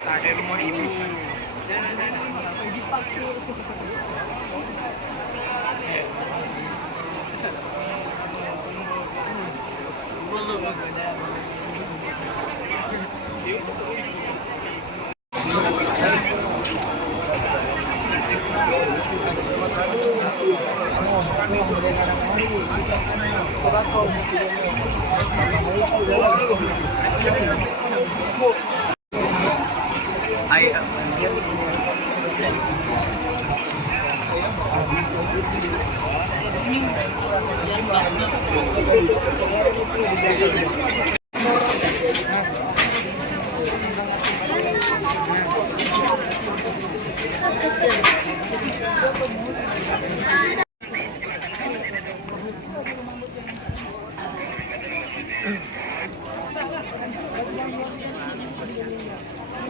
Ada rumah ibu.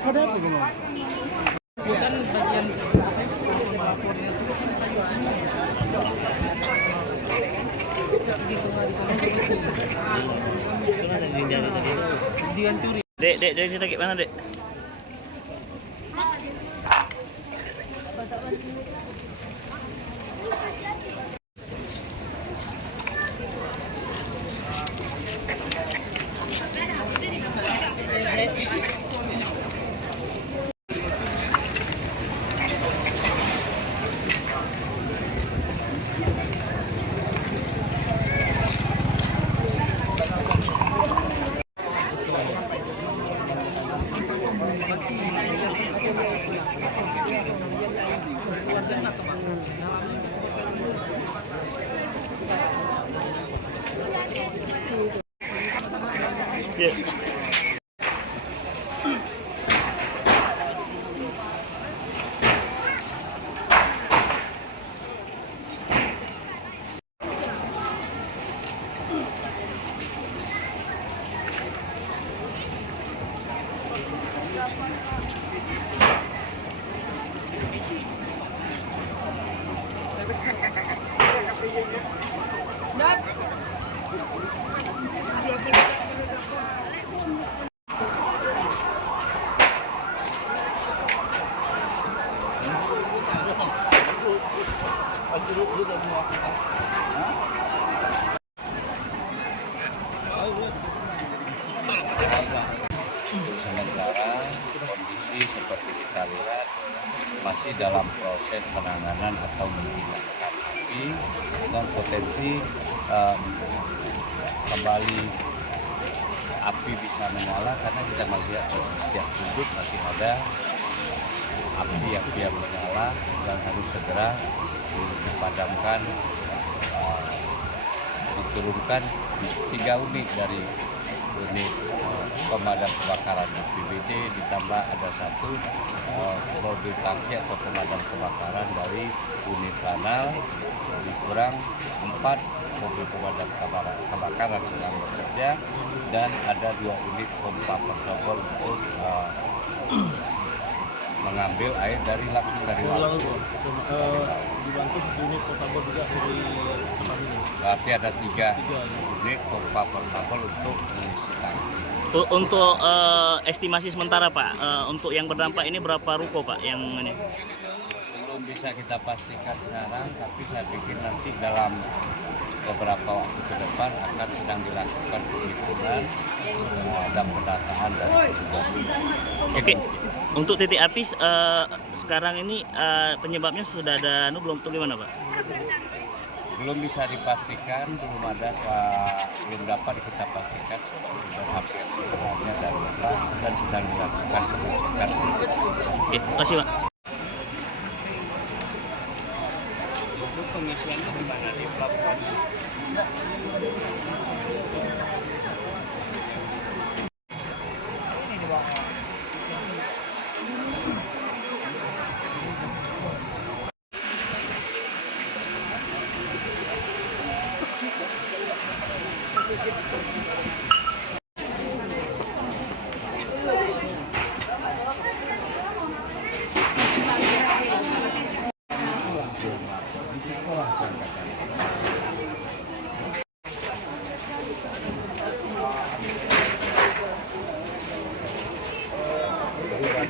Ada apa gimana? Bukan bagian Dek, dari sini lagi mana, Dek? Ya. Sementara kondisi seperti kita lihat masih dalam proses penanganan atau menghilangkan api dan potensi kembali api bisa menyala karena kita melihat di setiap sudut masih ada api yang menyala dan harus segera dipadamkan, diturunkan 3 unit dari unit pemadam kebakaran BPBD, ditambah ada 1 mobil tangki atau pemadam kebakaran dari unit kanal, dikurang 4 mobil pemadam kebakaran sedang bekerja, dan ada 2 unit pompa portable untuk mengambil air dari laut. dibantu 1 unit portable juga dari tempat ini. Berarti ada 3 unit pompa portable untuk mengisi tangki. Untuk estimasi sementara, Pak, untuk yang berdampak ini berapa ruko, Pak, yang ini? Belum bisa kita pastikan sekarang, tapi saya pikir nanti dalam beberapa waktu ke depan akan sedang dilakukan penghitungan dan pendataan dari petugas. Oke, untuk titik api sekarang ini penyebabnya sudah ada belum tuh gimana, Pak? Belum bisa dipastikan, belum dapat kita pastikan sumber api yang sebenarnya dari apa, dan sedang dilakukan pengecekan. Oke, terima kasih, Pak. Untuk pengisiannya di mana di pelabuhan?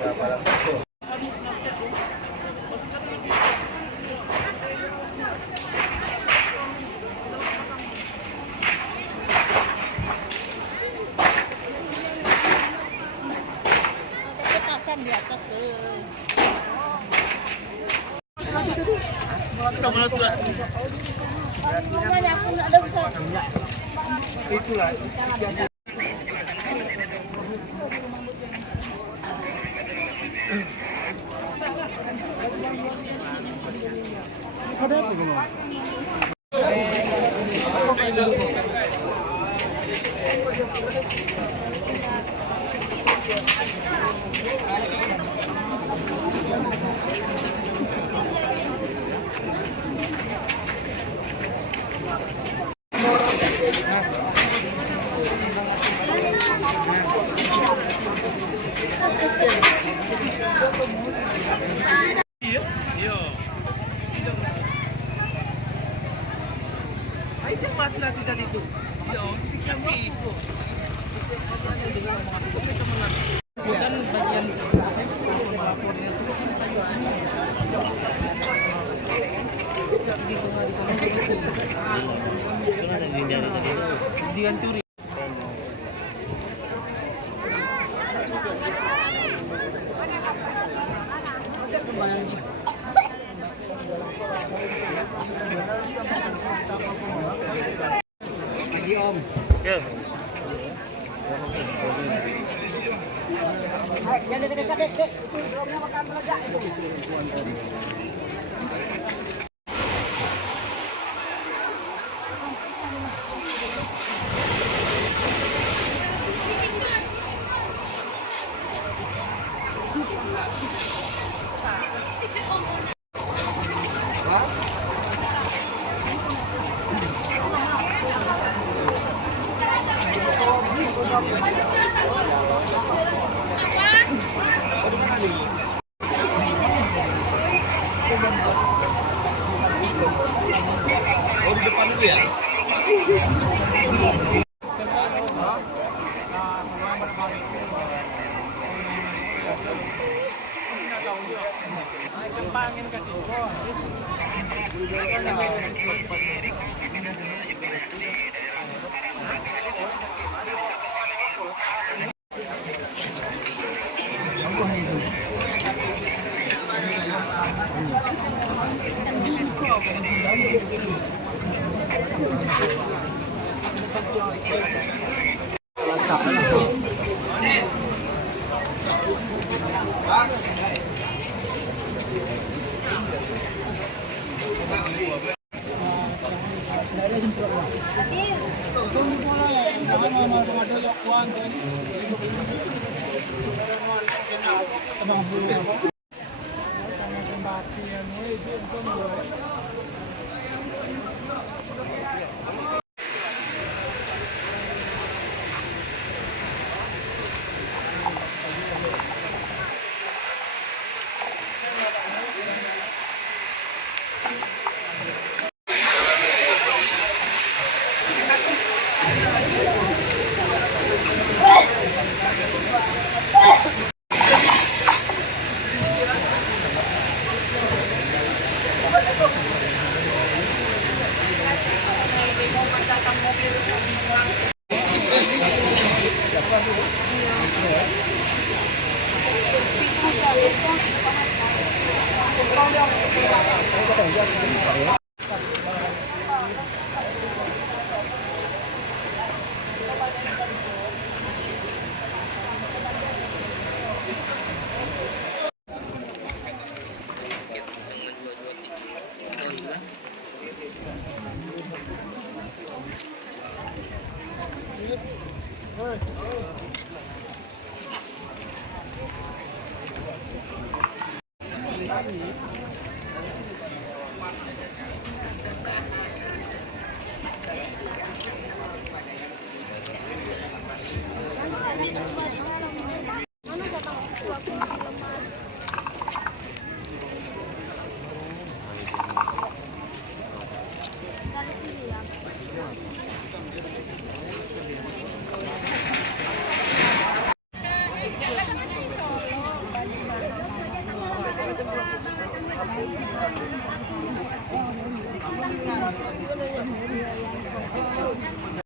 Petasan di atas tuh. Makanya aku nggak ada bisa. Itulah. Ada apa kamu? Ay, dapat natin dito. Bukan bagian melapor dihancuri. Ya. Jangan dekat-dekat dek. Belum makan meledak itu. Oh, di depan itu ya?